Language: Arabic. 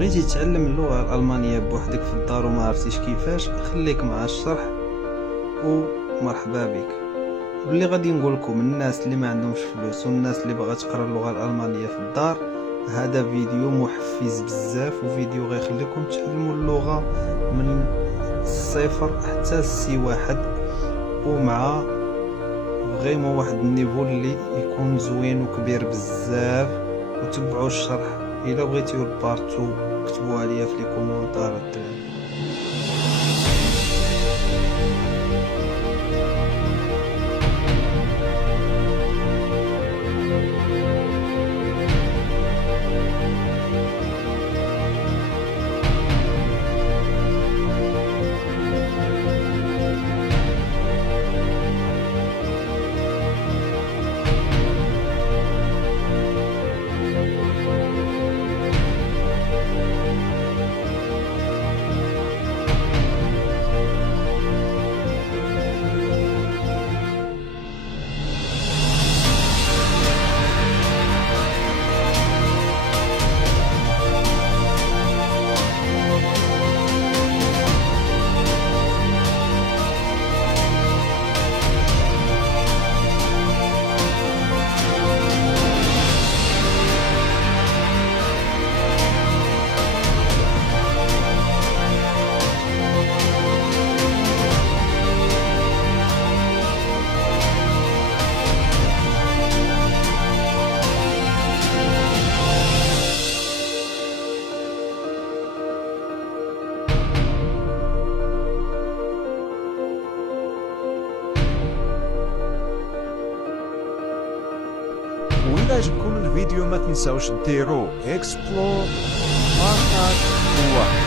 بغيتي تتعلم اللغة الألمانية بوحدك في الدار وما عرفتيش كيفاش، خليك مع الشرح ومرحبا بك. واللي غادي نقول لكم الناس اللي ما عندهمش فلوس والناس اللي باغا تقرا اللغة الألمانية في الدار، هذا فيديو محفز بزاف وفيديو غيخليكم تعلموا اللغة من الصفر حتى السي واحد، ومع غيمو واحد النيفو اللي يكون زوين وكبير بزاف. وتبعوا الشرح. الا بغيتيو البارتو كتبوها ليا في لي كومونتار الدراري. وإذا عجبكم الفيديو ما تنساوش ديروا اكسبلور، بارطاج و